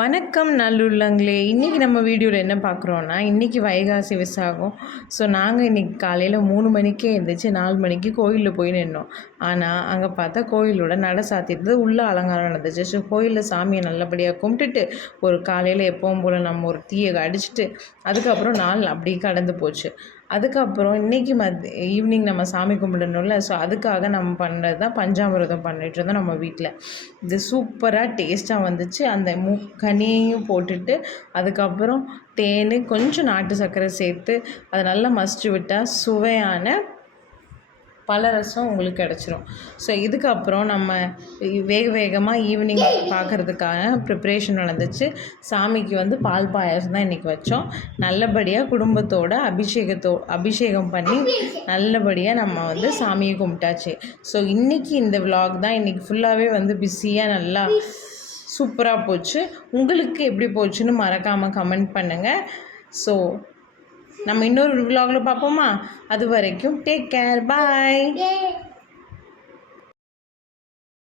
வணக்கம் நல்லுள்ளங்களே. இன்றைக்கி நம்ம வீடியோவில் என்ன பார்க்குறோன்னா, இன்றைக்கி வைகாசி விசாகம். ஸோ நாங்கள் இன்றைக்கி காலையில் 3 மணிக்கே எழுந்திரிச்சு 4 மணிக்கு கோயிலில் போய் நின்னோம். ஆனால் அங்கே பார்த்தா கோயிலோட நடை சாத்திட்டு உள்ளே அலங்காரம் நடந்துச்சு. ஸோ கோயிலில் சாமியை நல்லபடியாக கும்பிட்டுட்டு ஒரு காலையில் எப்பவும் போல் நம்ம ஒரு டீயை அடிச்சுட்டு அதுக்கப்புறம் நாள் அப்படியே கடந்து போச்சு. அதுக்கப்புறம் இன்றைக்கி ஈவினிங் நம்ம சாமி கும்பிடணும்ல. ஸோ அதுக்காக நம்ம பண்ணுறது தான் பஞ்சாமிர்தம் பண்ணிட்டு இருந்தோம் நம்ம வீட்டில். இது சூப்பராக டேஸ்ட்டாக வந்துச்சு. அந்த கனியையும் போட்டுட்டு அதுக்கப்புறம் தேன் கொஞ்சம் நாட்டு சர்க்கரை சேர்த்து அதை நல்லா மசிச்சு விட்டால் சுவையான பலரசம் உங்களுக்கு கிடச்சிரும். ஸோ இதுக்கப்புறம் நம்ம வேகமாக ஈவினிங் பார்க்குறதுக்காக ப்ரிப்ரேஷன் நடந்துச்சு. சாமிக்கு பால் பாயாசம் தான் இன்றைக்கி வச்சோம். நல்லபடியாக குடும்பத்தோட அபிஷேகம் பண்ணி நல்லபடியாக நம்ம சாமியை கும்பிட்டாச்சு. ஸோ இன்றைக்கி இந்த விலாக் தான். இன்றைக்கி ஃபுல்லாகவே பிஸியாக நல்லா சூப்பராக போச்சு. உங்களுக்கு எப்படி போச்சுன்னு மறக்காமல் கமெண்ட் பண்ணுங்கள். ஸோ நம்ம இன்னொரு விலாகில் பார்ப்போமா? அது வரைக்கும் டேக் கேர், பாய்.